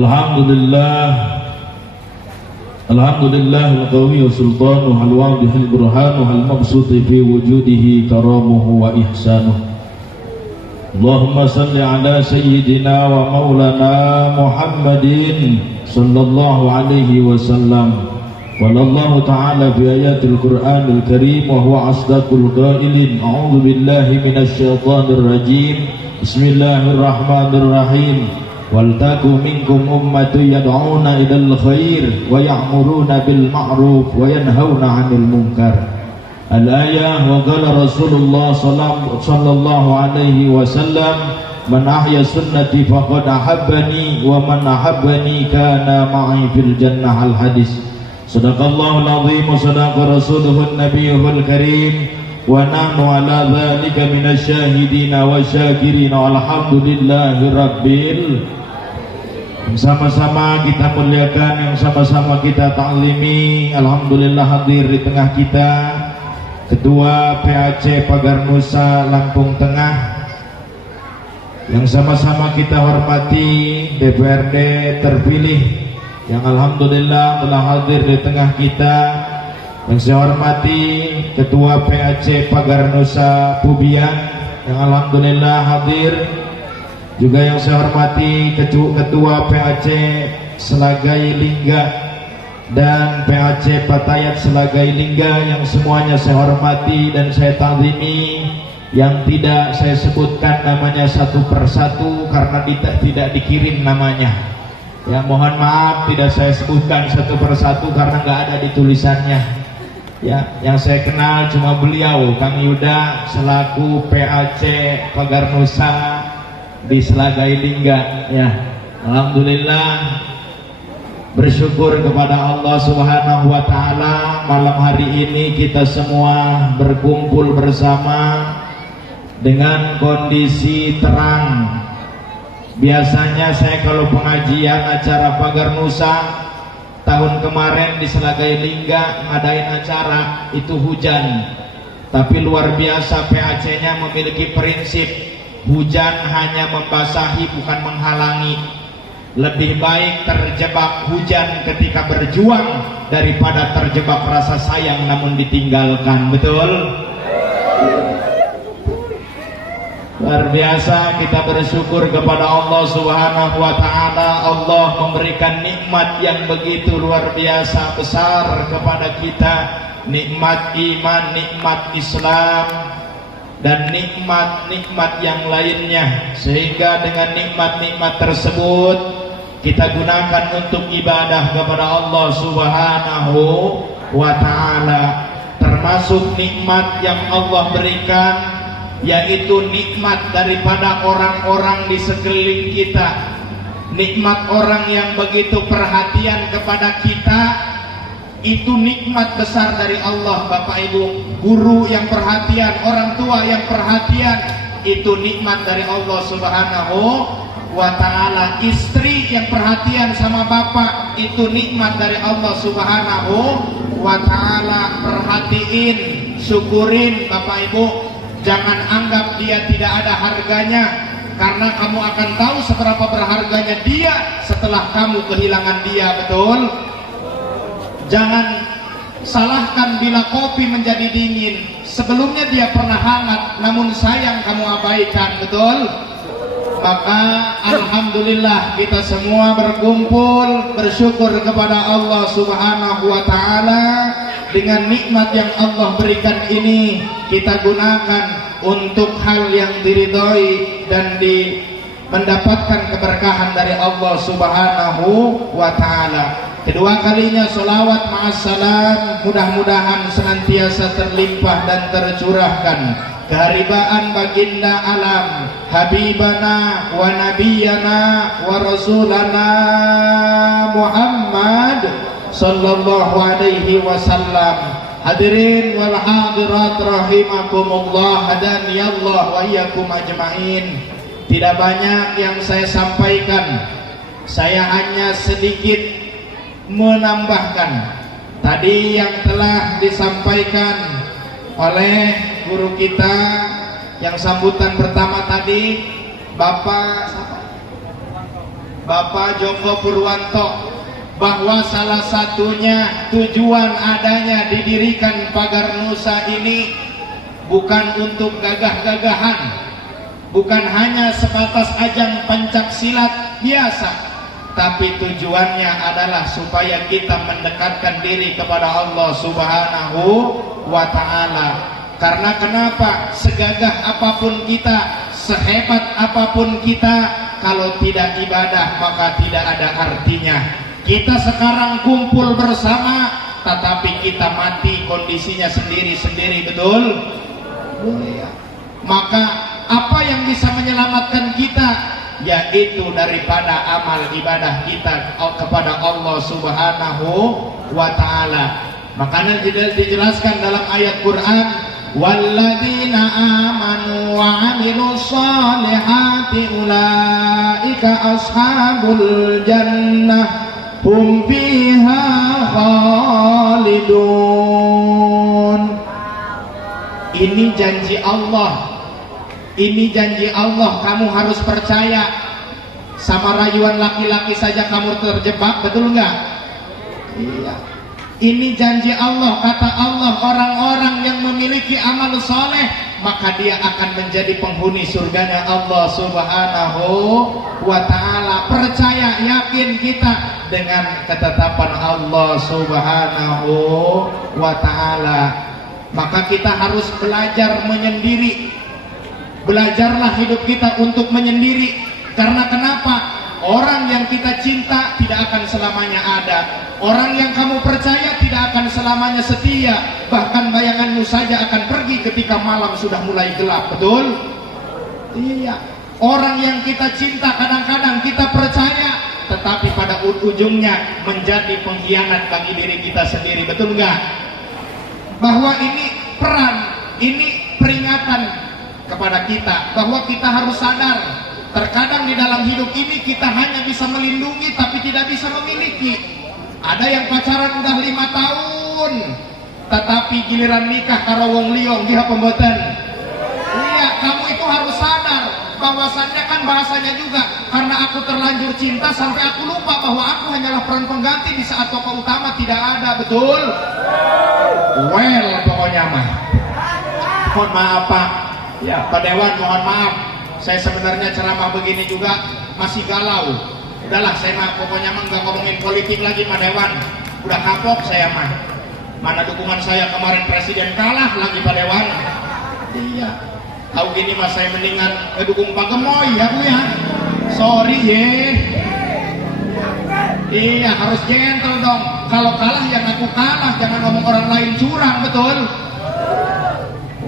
Alhamdulillah al-qawi sultanuh al-wadih al-burhanuh al-mabsuti fi wujudihi karamuhu wa ihsanuh. Allahumma salli ala sayyidina wa maulana Muhammadin sallallahu alaihi wasallam. Wallahu ta'ala fi ayatil Qur'anil Karim wa huwa asdaqul qailin. A'udzu billahi minasy syaithanir rajim. Bismillahirrahmanirrahim. Waltakum minkum ummatun yad'una ilal khair wa ya'muruna bil ma'ruf wa yanhauna 'anil munkar. Al-ayah wa qala Rasulullah sallallahu alaihi wasallam, man ahya sunnati faqad ahabbani wa man ahabbani kana ma'i fil jannah. Al-hadis. Sadaqallahul azim wa sadaqa rasuluhun nabiyul karim wa nahnu ala dzalika minasyahidina wa syakirin walhamdulillahi rabbil. Sama-sama kita muliakan, yang sama-sama kita ta'zimi. Alhamdulillah hadir di tengah kita Ketua PAC Pagar Nusa Lampung Tengah, yang sama-sama kita hormati DPRD terpilih yang alhamdulillah telah hadir di tengah kita, yang saya hormati Ketua PAC Pagar Nusa Pubian yang alhamdulillah hadir, juga yang saya hormati Ketua PAC Selagai Lingga dan PAC Patayat Selagai Lingga, yang semuanya saya hormati dan saya ta'zimi. Yang tidak saya sebutkan namanya satu persatu karena tidak dikirim namanya. Ya, mohon maaf tidak saya sebutkan satu persatu karena nggak ada di tulisannya. Ya, yang saya kenal cuma beliau, Kang Yuda selaku PAC Pagar Nusa di Selagai Lingga. Ya, alhamdulillah bersyukur kepada Allah Subhanahu wa taala, malam hari ini kita semua berkumpul bersama dengan kondisi terang. Biasanya saya kalau pengajian acara Pagar Nusa tahun kemarin di Selagai Lingga ngadain acara itu hujan, tapi luar biasa PAC-nya memiliki prinsip hujan hanya membasahi bukan menghalangi. Lebih baik terjebak hujan ketika berjuang daripada terjebak rasa sayang namun ditinggalkan. Betul? Luar biasa kita bersyukur kepada Allah Subhanahu wa taala. Allah memberikan nikmat yang begitu luar biasa besar kepada kita, nikmat iman, nikmat Islam, dan nikmat-nikmat yang lainnya, sehingga dengan nikmat-nikmat tersebut kita gunakan untuk ibadah kepada Allah Subhanahu wa taala. Termasuk nikmat yang Allah berikan yaitu nikmat daripada orang-orang di sekeliling kita, nikmat orang yang begitu perhatian kepada kita. Itu nikmat besar dari Allah. Bapak Ibu, guru yang perhatian, orang tua yang perhatian, itu nikmat dari Allah Subhanahu wa taala. Istri yang perhatian sama bapak, itu nikmat dari Allah Subhanahu wa taala. Perhatiin, syukurin Bapak Ibu. Jangan anggap dia tidak ada harganya, karena kamu akan tahu seberapa berharganya dia setelah kamu kehilangan dia. Betul? Jangan salahkan bila kopi menjadi dingin. Sebelumnya dia pernah hangat, namun sayang kamu abaikan. Betul? Maka alhamdulillah kita semua berkumpul bersyukur kepada Allah Subhanahu wa taala. Dengan nikmat yang Allah berikan ini kita gunakan untuk hal yang diridhoi dan mendapatkan keberkahan dari Allah Subhanahu wa taala. Kedua kalinya sholawat ma'assalam mudah-mudahan senantiasa terlimpah dan tercurahkan keharibaan baginda alam habibana wa nabiyana wa rasulana Muhammad sallallahu alaihi wasallam. Hadirin wal hadirat rahimakumullah, hadani Allah wa iyyakum ajmain. Tidak banyak yang saya sampaikan, saya hanya sedikit menambahkan tadi yang telah disampaikan oleh guru kita yang sambutan pertama tadi, Bapak Bapak Joko Purwanto, bahwa salah satunya tujuan adanya didirikan Pagar Nusa ini bukan untuk gagah-gagahan, bukan hanya sebatas ajang pencak silat biasa, tapi tujuannya adalah supaya kita mendekatkan diri kepada Allah Subhanahu wa Ta'ala. Karena kenapa? Segagah apapun kita, sehebat apapun kita, kalau tidak ibadah maka tidak ada artinya. Kita sekarang kumpul bersama, tetapi kita mati kondisinya sendiri-sendiri, betul? Maka apa yang bisa menyelamatkan kita? Yaitu daripada amal ibadah kita kepada Allah Subhanahu wa Ta'ala. Makanya dijelaskan dalam ayat Quran, walladzina amanu wa amilus solihati ulaika ashabul jannah hum fiha khalidun. Ini janji Allah. Ini janji Allah, kamu harus percaya. Sama rayuan laki-laki saja kamu terjebak, betul enggak? Iya. Ini janji Allah, kata Allah, orang-orang yang memiliki amal soleh, maka dia akan menjadi penghuni surganya Allah Subhanahu wa Ta'ala. Percaya, yakin kita dengan ketetapan Allah Subhanahu wa Ta'ala. Maka kita harus belajar menyendiri. Belajarlah hidup kita untuk menyendiri. Karena kenapa? Orang yang kita cinta tidak akan selamanya ada. Orang yang kamu percaya tidak akan selamanya setia. Bahkan bayanganmu saja akan pergi ketika malam sudah mulai gelap. Betul? Iya. Orang yang kita cinta kadang-kadang kita percaya, tetapi pada ujungnya menjadi pengkhianat bagi diri kita sendiri. Betul nggak? Bahwa ini peran, ini peringatan kepada kita bahwa kita harus sadar, terkadang di dalam hidup ini kita hanya bisa melindungi tapi tidak bisa memiliki. Ada yang pacaran udah 5 tahun, tetapi giliran nikah karo wong liya nggih apa mboten? Iya, kamu itu harus sadar bahwasannya kan bahasanya juga, karena aku terlanjur cinta sampai aku lupa bahwa aku hanyalah peran pengganti di saat tokoh utama tidak ada. Betul? Well, pokoknya mah. Mohon maaf Pak. Ya, Pak Dewan, mohon maaf. Saya sebenarnya ceramah begini juga masih galau. Udahlah, saya mah pokoknya mah nggak ngomongin politik lagi Pak Dewan. Udah kapok saya mah. Mana dukungan saya kemarin presiden kalah lagi Pak Dewan. Iya. Tahu gini mah saya mendingan dukung Pak Gemoy ya Bu ya. Sorry ye. Iya, harus gentle dong. Kalau kalah ya ngaku kalah, jangan ngomong orang lain curang, betul?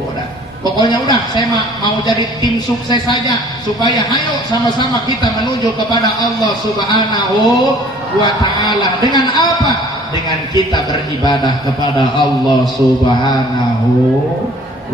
Udah. Pokoknya udah, saya mau jadi tim sukses saja, supaya ayo sama-sama kita menuju kepada Allah Subhanahu wa Ta'ala. Dengan apa? Dengan kita beribadah kepada Allah Subhanahu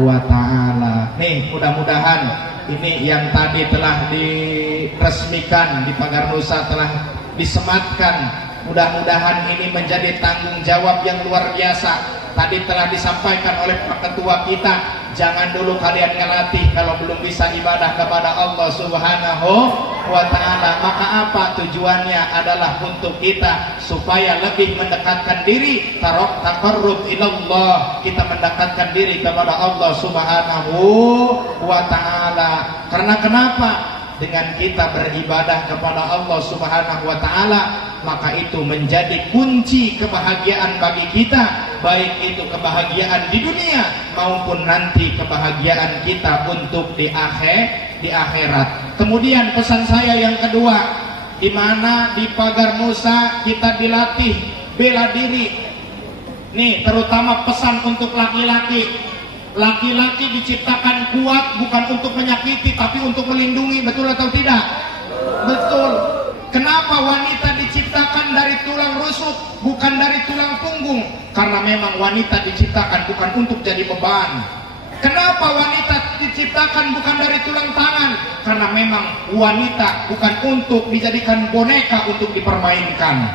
wa Ta'ala. Nih, mudah-mudahan ini yang tadi telah diresmikan di Pagar Nusa, telah disematkan. Mudah-mudahan ini menjadi tanggung jawab yang luar biasa. Tadi telah disampaikan oleh Pak Ketua kita, jangan dulu kalian ngelatih kalau belum bisa ibadah kepada Allah Subhanahu wa Ta'ala. Maka apa tujuannya? Adalah untuk kita supaya lebih mendekatkan diri, taqarrub ilallah, kita mendekatkan diri kepada Allah Subhanahu wa Ta'ala. Karena kenapa? Dengan kita beribadah kepada Allah Subhanahu wa Ta'ala, maka itu menjadi kunci kebahagiaan bagi kita, baik itu kebahagiaan di dunia maupun nanti kebahagiaan kita untuk di akhirat. Kemudian pesan saya yang kedua, di mana di Pagar Nusa kita dilatih bela diri. Nih, terutama pesan untuk laki-laki. Laki-laki diciptakan kuat bukan untuk menyakiti, tapi untuk melindungi. Betul atau tidak? Betul. Kenapa wanita diciptakan dari tulang rusuk, bukan dari tulang punggung? Karena memang wanita diciptakan bukan untuk jadi beban. Kenapa wanita diciptakan bukan dari tulang tangan? Karena memang wanita bukan untuk dijadikan boneka untuk dipermainkan.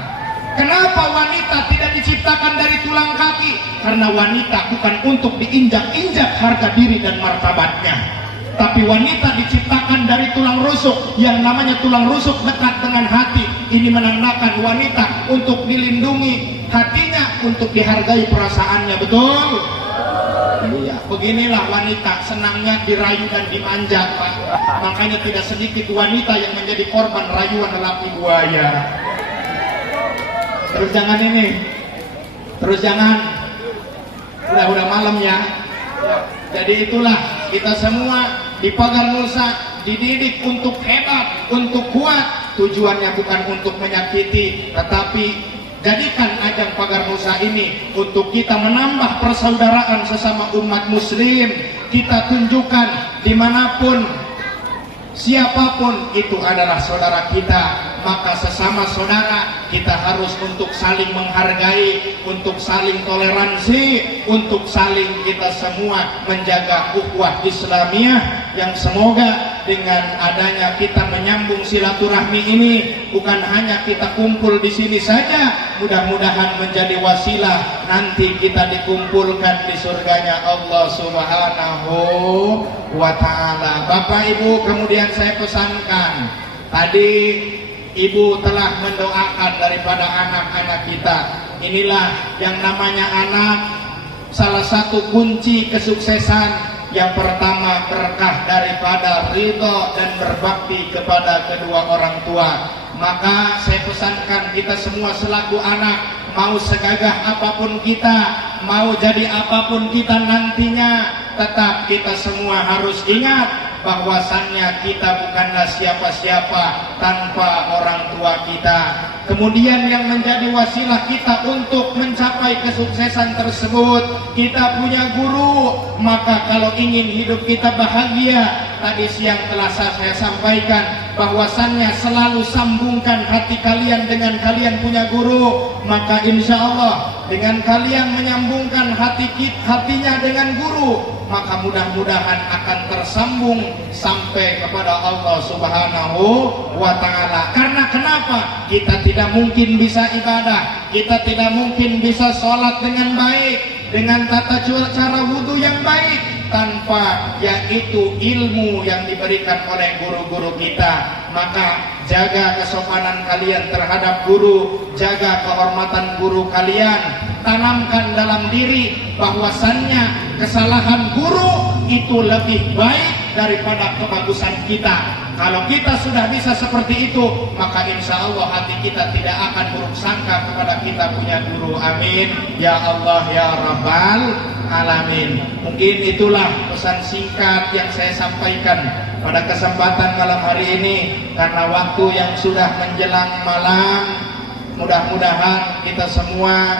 Kenapa wanita tidak diciptakan dari tulang kaki? Karena wanita bukan untuk diinjak-injak harga diri dan martabatnya. Tapi wanita diciptakan dari tulang rusuk. Yang namanya tulang rusuk dekat dengan hati. Ini menandakan wanita untuk dilindungi hatinya, untuk dihargai perasaannya. Betul? Iya, beginilah wanita, senangnya dirayu dan dimanja, Pak. Makanya tidak sedikit wanita yang menjadi korban rayuan lelaki buaya. Terus jangan ini, terus jangan, udah malam ya. Jadi itulah kita semua di Pagar Nusa dididik untuk hebat, untuk kuat. Tujuannya bukan untuk menyakiti, tetapi jadikan ajang Pagar Nusa ini untuk kita menambah persaudaraan sesama umat muslim. Kita tunjukkan dimanapun, siapapun itu adalah saudara kita. Maka sesama saudara kita harus untuk saling menghargai, untuk saling toleransi, untuk saling kita semua menjaga ukhuwah Islamiyah, yang semoga dengan adanya kita menyambung silaturahmi ini bukan hanya kita kumpul di sini saja, mudah-mudahan menjadi wasilah nanti kita dikumpulkan di surganya Allah Subhanahu wa ta'ala. Bapak Ibu, kemudian saya pesankan, tadi Ibu telah mendoakan daripada anak-anak kita. Inilah yang namanya anak, salah satu kunci kesuksesan. Yang pertama, berkah daripada ridho dan berbakti kepada kedua orang tua. Maka saya pesankan kita semua selaku anak, mau segagah apapun kita, mau jadi apapun kita nantinya, tetap kita semua harus ingat bahwasannya kita bukanlah siapa-siapa tanpa orang tua kita. Kemudian yang menjadi wasilah kita untuk mencapai kesuksesan tersebut, kita punya guru. Maka kalau ingin hidup kita bahagia, tadi siang telah saya sampaikan bahwasannya selalu sambungkan hati kalian dengan kalian punya guru. Maka insya Allah dengan kalian menyambungkan hatinya dengan guru, maka mudah-mudahan akan tersambung sampai kepada Allah Subhanahu wa ta'ala. Karena kenapa? Kita tidak mungkin bisa ibadah, kita tidak mungkin bisa sholat dengan baik, dengan tata cara wudhu yang baik, tanpa yaitu ilmu yang diberikan oleh guru-guru kita. Maka jaga kesopanan kalian terhadap guru, jaga kehormatan guru kalian, tanamkan dalam diri bahwasannya kesalahan guru itu lebih baik daripada kebagusan kita. Kalau kita sudah bisa seperti itu, maka insya Allah hati kita tidak akan buruk sangka kepada kita punya guru. Amin ya Allah ya Rabbal Alamin. Mungkin itulah pesan singkat yang saya sampaikan pada kesempatan malam hari ini. Karena waktu yang sudah menjelang malam, mudah-mudahan kita semua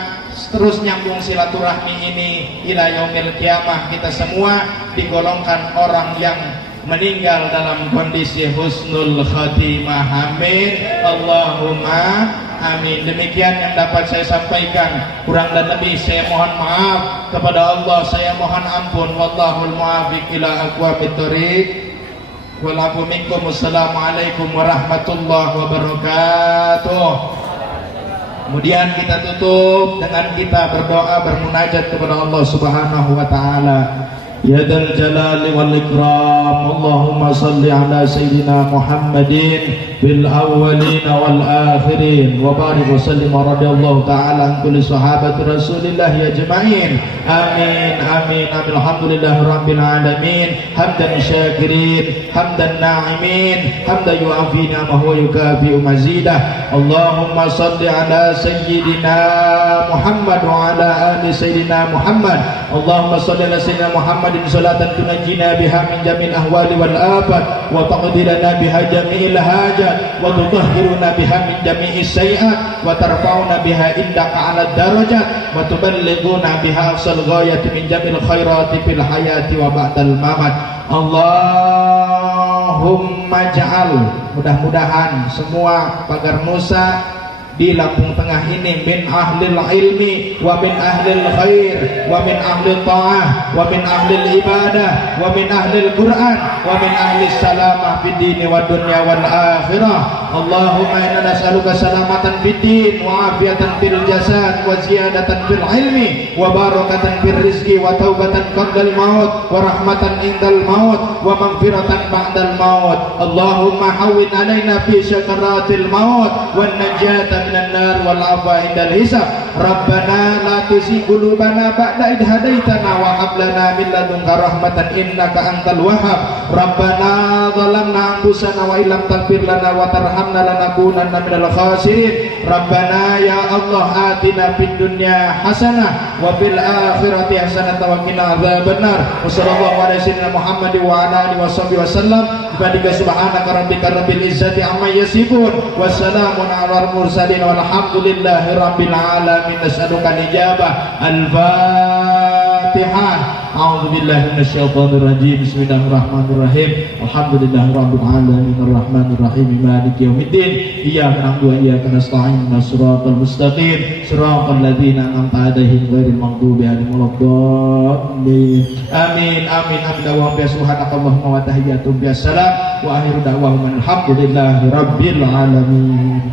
terus nyambung silaturahmi ini ila yaumil kiamah. Kita semua digolongkan orang yang meninggal dalam kondisi husnul khatimah. Amin Allahumma amin. Demikian yang dapat saya sampaikan. Kurang dan lebih saya mohon maaf kepada Allah, saya mohon ampun. Wallahul muwaffiq ila aqwamit thoriq. Wassalamualaikum warahmatullahi wabarakatuh. Kemudian kita tutup dengan kita berdoa bermunajat kepada Allah Subhanahu wa taala. Ya dzal jalali wal ikram, Allahumma salli ala sayyidina Muhammadin bil awwalin wal akhirin wa barik wa sallim radhiyallahu ta'ala an kulli sahabati Rasulillah ajma'in. Amin amin. Alhamdulillahi rabbil alamin. Hamdan syakirin, hamdan na'imin, hamdan yu'afi ni'amahu wa yukafi'u mazidah. Allahumma salli ala sayyidina Muhammad wa ala ali sayyidina Muhammad. Allahumma salli ala sayyidina Muhammadin salatan tunajjina biha min jamil ahwali wal afat wa taqdirana biha jami'il hajat wa tutahhiruna biha min jami'is sayiat wa tarfa'una biha indaka 'ala darajat wa tuballighuna biha aqsal ghayati min jamil khairati fil hayati wa ba'dal mamat. Allahumma ja'al, mudah-mudahan semua Pagar Nusa di Lampung Tengah ini min ahlil ilmi wa min ahlil khair wa min ahlil ta'ah wa min ahlil ibadah wa min ahlil Quran wa min ahlis salamah fid dini wa dunya wal akhirah. Allahumma inna nas'aluka salamatan fid din wa afiatan fil jasad wa ziyadatan fil ilmi wa barakatan fil rizqi wa taubatan qabla al maut wa rahmatan indal maut wa maghfiratan ba'dal maut. Allahumma hawwin alaina fi sakaratil maut wan najata minan nar wal afwa indal hisab. Rabbana la tuzigh qulubana ba'da idh hadaitana wa hab lana min ladunka rahmatan innaka antal wahhab. Rabbana zalamna anfusana wa illam taghfir lana wa tarhamna lanakunanna minal khasirin. Rabbana ya Allah atina fid dunya hasanah wa fil akhirati hasanah wa qina adzabannar. Wa sallallahu ala sayyidina Muhammad wa ala alihi washabihi wasallam. Bika subhanaka rabbika rabbil izzati amma yasifun wa salamun alal mursalin walhamdulillahi rabbil alamin. Nas'aluka al-ijabah. Al-Fatihah. A'udzu billahi minasyaitonir rajim. Bismillahirrahmanirrahim. Alhamdulillahirabbil alamin arrahmanir rahim maliki yaumiddin. Iyyaka na'budu wa iyyaka nasta'in. Shiratal mustaqim. Shiratal ladzina an'amta 'alaihim ghairil maghdubi 'alaihim waladdallin. Amin amin amin. Wa subhanakallahumma wa tahiyyatuhum biassalam wa akhiru da'wahum alhamdulillahi rabbil alamin.